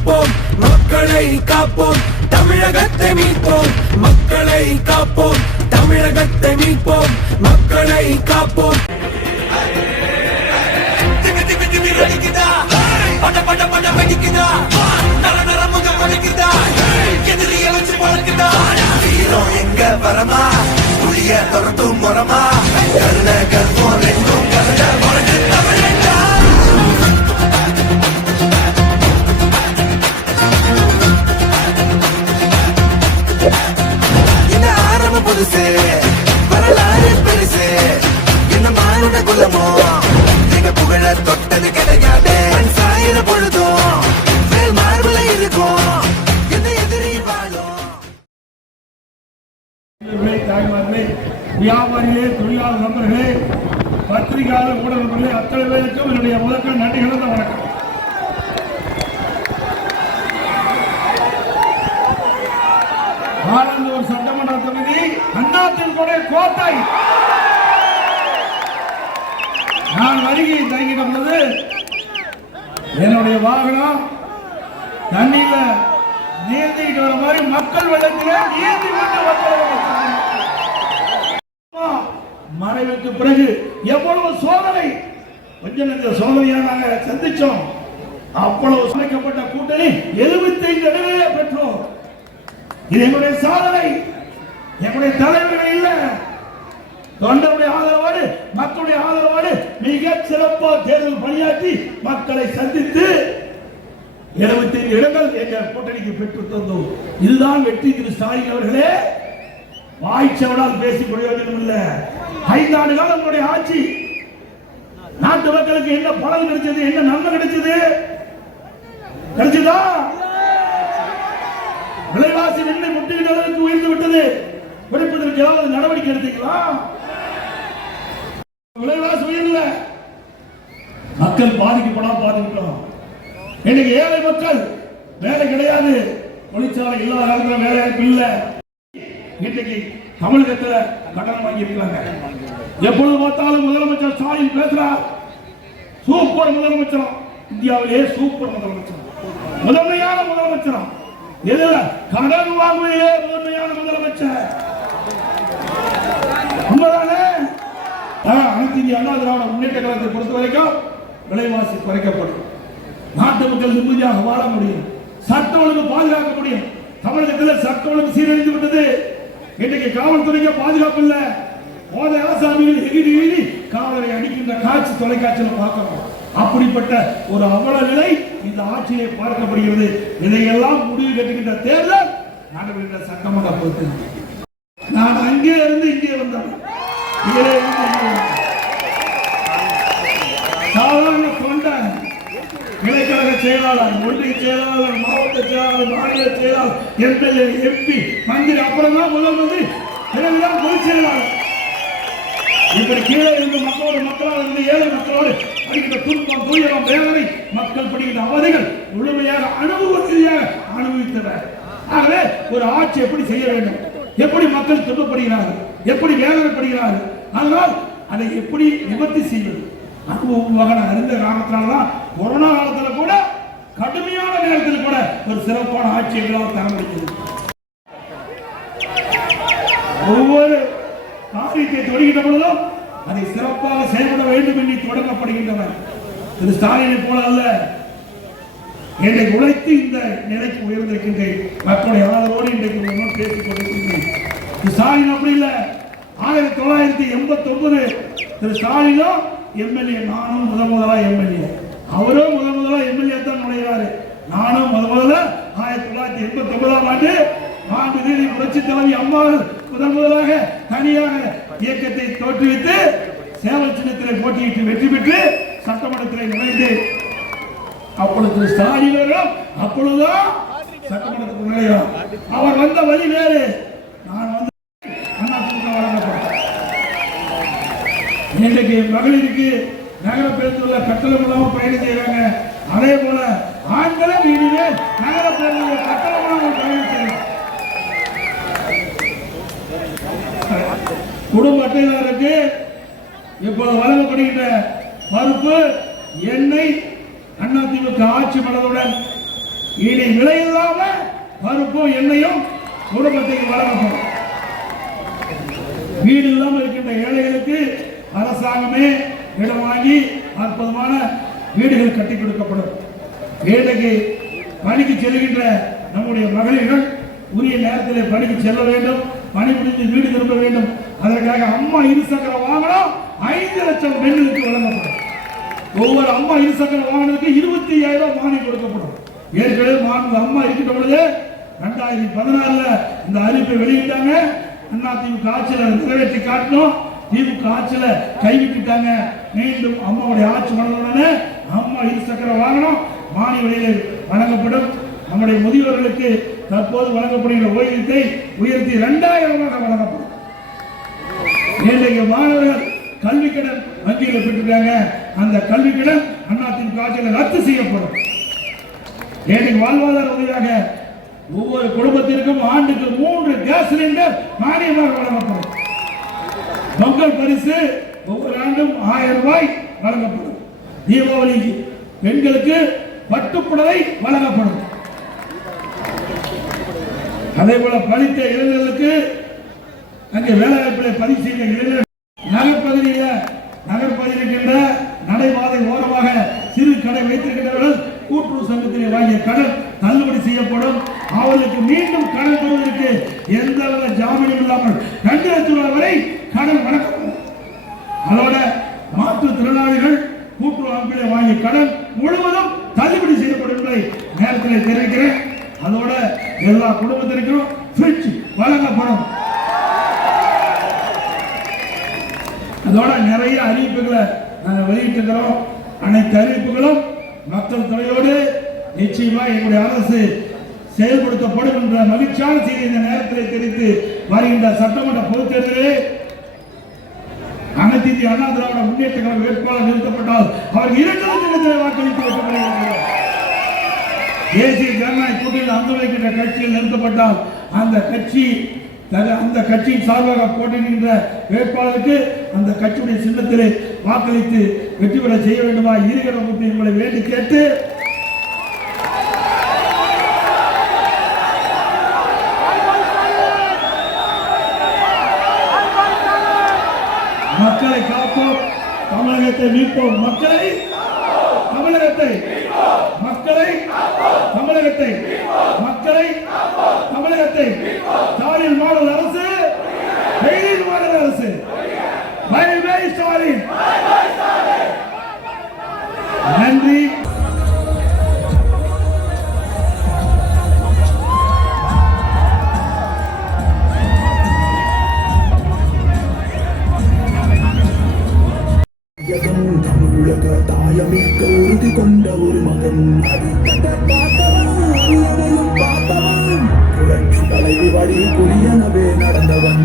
மீட்போம், மக்களை காப்போம், தமிழகத்தை மீட்போம், மக்களை காப்போம், தமிழகத்தை மீட்போம், மக்களை காப்போம். எங்க வரமா புளிய தொடர்ந்தும் முறமா கருண கற்போம் ரெண்டும் கருண முறைக்கு தமிழா. என்ன ஆரம்பம் புதுசு வரலாறு பெருசு என்ன மானுட குலமோ எங்க புகழ தொட்டது கிடையாது சாயிர பொழுதும் மேல் மார்புல இருக்கும் எந்த எதிரில் வாழும். தாய்மார்களே, வியாபாரிகளே, தொழிலாளர் நண்பர்களே, பத்திரிகையாளர் ஊடகங்களே, அத்தனை பேருக்கும் என்னுடைய முதற்கண் நன்றி கலந்த வணக்கம். ஆலந்தூர் சட்டமன்ற தொகுதி அண்ணாதிமுக கோட்டை. நான் வருகை தங்கிட்ட பொழுது என்னுடைய வாகனம் தண்ணியில நீந்திட்டு வர மாதிரி மக்கள் வெள்ளத்திலே நீந்தி மறைவுக்கு பிறகு எவ்வளவு சோதனை, கொஞ்சம் நெஞ்ச சோதனையா நாங்க சந்திச்சோம். அவ்வளவு சமைக்கப்பட்ட கூட்டணி 75 இடங்களே பெற்றோம். இது எங்களுடைய சாதனை, எங்களுடைய தலைவர்கள் இல்ல, தொண்டருடைய ஆதரவோடு மக்களுடைய ஆதரவோடு மிக சிறப்பாக தேர்தல் பணியாற்றி மக்களை சந்தித்து 75 இடங்கள் எங்கள் கூட்டணிக்கு பெற்று தந்தோம். இதுதான் வெற்றி. திரு ஸ்டாலின் அவர்களே, வாய்ச்சவடால் பேசி பிரயோஜனம் இல்ல. 5 ஆண்டு காலம் உங்களுடைய ஆட்சி, நாட்டு மக்களுக்கு என்ன பலன் கிடைச்சது, என்ன நன்மை கிடைச்சது? கிடைச்சதா? விலைவாசி நின்று முட்டுகின்ற அளவுக்கு உயர்ந்து விட்டது. குறைப்பதற்கு ஏதாவது நடவடிக்கை எடுத்தீங்களா? விலைவாசி உயர்ல மக்கள் பாதிக்கப்படாம பாதிக்கிறோம். இன்னைக்கு ஏழை மக்கள் வேலை கிடையாது, தொழிற்சாலை இல்லாத காலத்தில் வேலை வாய்ப்பு இல்லை. இன்னைக்கு தமிழகத்தில் கட்டணம் வாங்கி இருக்காங்க. எப்பொழுது பார்த்தாலும் முதலமைச்சர் ஸ்டாலின் பேசுறார், சூப்பர் முதலமைச்சர், இந்தியாவிலே சூப்பர் முதலமைச்சர், முதன்மையான முதலமைச்சர், எதுல கடன் வாங்குவதே முதன்மையான முதலமைச்சர். உண்மைதானே? அனைத்து இந்திய அண்ணா திராவிட முன்னேற்ற கழகத்தை பொறுத்த வரைக்கும் விலைவாசி குறைக்கப்படும், நாட்டு மக்கள் நிம்மதியாக வாழ முடியும், சட்ட ஒழுங்கு பாதுகாக்க முடியும். தமிழகத்தில் சட்ட ஒழுங்கு சீரழிந்து விட்டது. இன்றைக்கு காவல்துறைக்கு பாதுகாப்பு இல்ல. போதை ஆசாமிகள் எகிரி எகிரி காவலரை அடிக்கின்ற காட்சி தொலைக்காட்சியில் பார்க்கிறோம். அப்படிப்பட்ட ஒரு அவல நிலை இந்த ஆட்சியை பார்க்கப்படுகிறது. இதையெல்லாம் முடிவு கட்டுகின்ற தேர்தல் நடைபெறுகின்ற சட்டமன்ற பொறுத்து. நான் அங்கே இருந்து இங்கே வந்தேன். சாதாரண தொண்டை, இளைக்கழக செயலாளர், ஒன்றிய செயலாளர், மாவட்ட செயலாளர், மாநில செயலாளர், எம்எல்ஏ, எம்பி, மந்திரி, அப்புறம் தான் முதல் மந்திரி, பிறகுதான் பொதுச் செயலாளர். இப்படி கீழே இருந்து மக்களோடு மக்களால் இருந்து ஏழை மக்களோடு படிக்கின்ற துன்பம், துயரம், வேதனை, மக்கள் படுகின்ற அவதிகள் முழுமையாக அனுபவத்தியாக அனுபவித்தனர். ஆகவே ஒரு ஆட்சி எப்படி செய்ய வேண்டும், எப்படி மக்கள் துன்பப்படுகிறார்கள், எப்படி வேதனைப்படுகிறார்கள், அதனால் அதை எப்படி நிவர்த்தி செய்வது அனுபவமாக அறிந்த காரணத்தினால்தான் கொரோனா காலத்தில் கூட, கடுமையான நேரத்தில் கூட ஒரு சிறப்பான ஆட்சி எங்களால் தர முடிகிறது. ஒவ்வொரு காரியத்தை தொடங்கிட்ட பொழுதும் அதை சிறப்பாக செயல்பட வேண்டும் என்று தொடங்கப்படுகின்றனர். திரு ஸ்டாலினை போல அல்ல, இன்றைக்கு உழைத்து இந்த நிலைக்கு உயர்ந்திருக்கின்றேன். மக்களுடைய ஆதரவோடு இன்றைக்கு பேசிக் கொண்டிருக்கின்றேன். திரு ஸ்டாலின் அப்படி இல்லை. 1989 திரு ஸ்டாலினும் எம்எல்ஏ, நானும் முதலா எம்எல்ஏ, அவரும் முதலா எம்எல்ஏ தான் நுழைகிறாரு. நானும் முதல்ல 1989ஆம் ஆண்டு மாண்புமிகு புரட்சி தலைவி அம்மா முதலாக தனியாக இயக்கத்தை தோற்றுவித்து சேவல் சின்னத்திலே போட்டியிட்டு வெற்றி பெற்று சட்டமன்றத்தில் நுழைந்து, அப்பொழுது ஸ்டாலின் அவர்களும் அப்பொழுதுதான் சட்டமன்றத்துக்கு நுழைகிறார். அவர் வந்த வழி வேறு, நான் வந்து இன்றைக்கு மகளிருக்கு நகர பேருந்துள்ள கட்டணம் இல்லாமல் பயணம் செய்யறாங்க. அதே போல ஆண்களும் இனிமே நகர பேருந்து கட்டணம் இல்லாமல் பயணம் செய்யலாம். குடும்ப அட்டைதாரருக்கு இப்போது வழங்கப்படுகின்ற பருப்பு, எண்ணெய் அதிமுக ஆட்சி மனதுடன் இனி விலை இல்லாம பருப்பும் எண்ணெயும் குடும்பத்துக்கு வழங்கப்படும். வீடு இல்லாமல் இருக்கின்ற ஏழைகளுக்கு அரசாங்கமே இடம் வாங்கி அற்புதமான வீடுகள் கட்டி கொடுக்கப்படும். ஏழைக்கு பணிக்கு செல்கின்ற நம்முடைய மகளிர்கள் உரிய நேரத்தில் பணிக்கு செல்ல வேண்டும், பணி முடிந்து வீடு திரும்ப வேண்டும். அதற்காக அம்மா இருசக்கர வாகனம் 5 லட்சம் பெண்களுக்கு வழங்கப்படும். ஒவ்வொரு அம்மா இருசக்கர வாகனத்துக்கு 25,000 மானியம் கொடுக்கப்படும். ஏற்கனவே அம்மா இருக்கின்ற பொழுது 2016 இந்த அறிவிப்பை வெளியிட்டாங்க. அதிமுக ஆட்சியில் நிறைவேற்றி காட்டணும். திமுக ஆட்சியில கைவிட்டுட்டாங்க. மீண்டும் அம்மாவுடைய ஆட்சி வந்தவுடனே அம்மா இருசக்கர வாகனம் மானிய விலையில் வழங்கப்படும். நம்முடைய முதியோர்களுக்கு தற்போது வழங்கப்படுகிற ஓய்வூதியத்தை உயர்த்தி 2000 வழங்கப்படும். இன்றைக்கு மாணவர்கள் கல்வி கடன் வங்கியில் பெற்றிருக்காங்க. அந்த கல்வி கடன் அதிமுக ஆட்சியில் ரத்து செய்யப்படும். இன்றைக்கு வாழ்வாதார உதவியாக ஒவ்வொரு குடும்பத்திற்கும் ஆண்டுக்கு 3 கேஸ் சிலிண்டர் மானியமாக வழங்கப்படும். பொங்கல் பரிசு ஒவ்வொரு ஆண்டும் 1000 ரூபாய் வழங்கப்படும். தீபாவளி பெண்களுக்கு பட்டுப்புடவை வழங்கப்படும். அதே போல படித்த இளைஞர்களுக்கு அங்கே வேலைவாய்ப்பில் பதிவு செய்த இளைஞர் நகர்பகுதியில் இருக்கின்ற நடைபாதை ஓரமாக சிறு கடை வைத்திருக்கின்றவர்கள் கூட்டுறவு சங்கத்தில் வாங்கிய கடன் தள்ளுபடி செய்யப்படும். அவர்களுக்கு மீண்டும் கடன் பெறுவதற்கு எந்தவித ஜாமீனும் இல்லாமல் 2 லட்சம் ரூபாய் வரை கடன் வழங்கப்படும். அதோட மாற்றுத்திறனாளிகள் கூட்டுறவு அமைப்பில் வாங்கிய கடன் முழுவதும் தள்ளுபடி செய்யப்படும் என்பதை நேரத்தில் தெரிவிக்கிறேன். அதோட எல்லா குடும்பத்திற்கும் ஃப்ரிட்ஜ் வழங்கப்படும். அதோட நிறைய அறிவிப்புகளை நாங்கள் வெளியிட்டிருக்கிறோம். அனைத்து அறிவிப்புகளும் மக்கள் துறையோடு நிச்சயமா எங்களுடைய அரசு செயல்படுத்தப்படும் என்ற மகிழ்ச்சியான செய்தி இந்த நேரத்தில் தெரிவித்து வருகின்ற சட்டமன்ற பொதுத் தேர்தலில் அனைத்து இந்திய அண்ணா திராவிட முன்னேற்ற கழக வேட்பாளர் நிறுத்தப்பட்டால் அவர் 2 லட்சம் வாக்களித்து வைக்கப்படுகிறார். தேசிய ஜனநாயக கூட்டணியில் அங்க வைக்கின்ற கட்சியில் நிறுத்தப்பட்டால் அந்த கட்சியின் சார்பாக போட்டியிடுகின்ற வேட்பாளருக்கு அந்த கட்சியுடைய சின்னத்திலே வாக்களித்து வெற்றி பெற செய்ய வேண்டுமா இருக்கிற உங்களை வேண்டி கேட்டு மக்களை காப்போம், தமிழகத்தை மீட்போம். தமிழகத்தை ஸ்டாலின் மாடல் அரசு, வெயில் மாடல் அரசு. Bye bye Stalin. நன்றி. தமிழக தாயமிக்க உறுதி கொண்ட ஒரு மகன் புரட்சி தலைவி வழி புரியனவே நடந்தவன்.